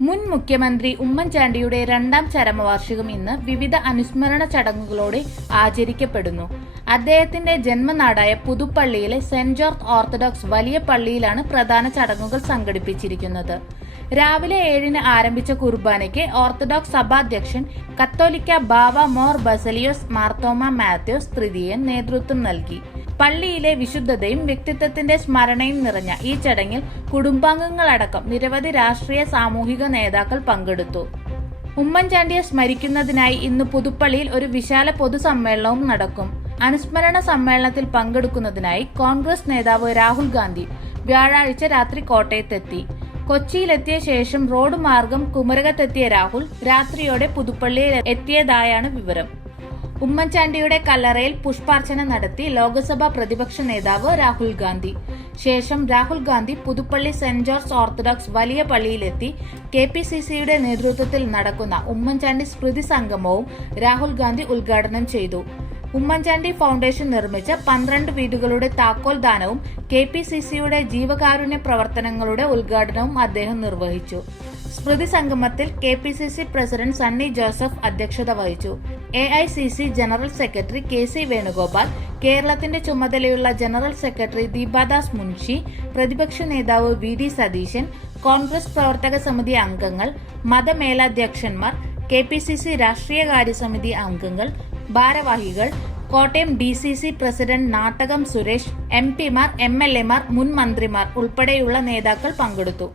മുൻ മുഖ്യമന്ത്രി ഉമ്മൻചാണ്ടിയുടെ രണ്ടാം ചരമവാർഷികം ഇന്ന് വിവിധ അനുസ്മരണ ചടങ്ങുകളോടെ ആചരിക്കപ്പെടുന്നു. അദ്ദേഹത്തിന്റെ ജന്മനാടായ പുതുപ്പള്ളിയിലെ സെന്റ് ജോർജ് ഓർത്തഡോക്സ് വലിയ പള്ളിയിലാണ് പ്രധാന ചടങ്ങുകൾ സംഘടിപ്പിച്ചിരിക്കുന്നത്. രാവിലെ 7-ന് ആരംഭിച്ച കുർബാനയ്ക്ക് ഓർത്തഡോക്സ് സഭാധ്യക്ഷൻ കത്തോലിക്ക ബാവ മോർ ബസലിയോസ് മാർത്തോമ മാത്യൂസ് തൃതീയൻ നേതൃത്വം നൽകി. പള്ളിയിലെ വിശുദ്ധതയും വ്യക്തിത്വത്തിന്റെ സ്മരണയും നിറഞ്ഞ ഈ ചടങ്ങിൽ കുടുംബാംഗങ്ങളടക്കം നിരവധി രാഷ്ട്രീയ സാമൂഹിക നേതാക്കൾ പങ്കെടുത്തു. ഉമ്മൻചാണ്ടിയെ സ്മരിക്കുന്നതിനായി ഇന്ന് പുതുപ്പള്ളിയിൽ ഒരു വിശാല പൊതുസമ്മേളനവും നടക്കും. അനുസ്മരണ സമ്മേളനത്തിൽ പങ്കെടുക്കുന്നതിനായി കോൺഗ്രസ് നേതാവ് രാഹുൽ ഗാന്ധി വ്യാഴാഴ്ച രാത്രി കോട്ടയത്തെത്തി. കൊച്ചിയിലെത്തിയ ശേഷം റോഡ് മാർഗം കുമരകത്തെത്തിയ രാഹുൽ രാത്രിയോടെ പുതുപ്പള്ളിയിൽ എത്തിയതായാണ് വിവരം. ഉമ്മൻചാണ്ടിയുടെ കല്ലറയിൽ പുഷ്പാർച്ചന നടത്തി ലോക്സഭാ പ്രതിപക്ഷ നേതാവ് രാഹുൽ ഗാന്ധി. ശേഷം Rahul Gandhi Puthuppally saint George orthodox വലിയ പള്ളിയിലെത്തി KPCCയുടെ നേതൃത്വത്തിൽ നടക്കുന്ന ഉമ്മൻചാണ്ടി സ്മൃതി സംഗമവും രാഹുൽ ഗാന്ധി ഉദ്ഘാടനം ചെയ്തു. ഉമ്മൻചാണ്ടി ഫൗണ്ടേഷൻ നിർമ്മിച്ച 12 വീടുകളുടെ താക്കോൽ ദാനവും KPCCയുടെ ജീവകാരുണ്യ പ്രവർത്തനങ്ങളുടെ ഉദ്ഘാടനവും അദ്ദേഹം നിർവഹിച്ചു. സ്മൃതി സംഗമത്തിൽ KPCC പ്രസിഡന്റ് സണ്ണി ജോസഫ് അധ്യക്ഷത വഹിച്ചു. AICC general secretary KC Venugopal, കേരളത്തിന്റെ ചുമതലയുള്ള ജനറൽ സെക്രട്ടറി ദീപാദാസ് മുൻഷി, പ്രതിപക്ഷ നേതാവ് VD സതീശൻ, കോൺഗ്രസ് പ്രവർത്തക സമിതി അംഗങ്ങൾ, മതമേലധ്യക്ഷന്മാർ, KPCC രാഷ്ട്രീയകാര്യ സമിതി അംഗങ്ങൾ, ഭാരവാഹികൾ, Kottayam DCC president Nattakam Suresh, MP മാർ, MLA മാർ, മുൻ മന്ത്രിമാർ ഉൾപ്പെടെയുള്ള നേതാക്കൾ പങ്കെടുത്തു.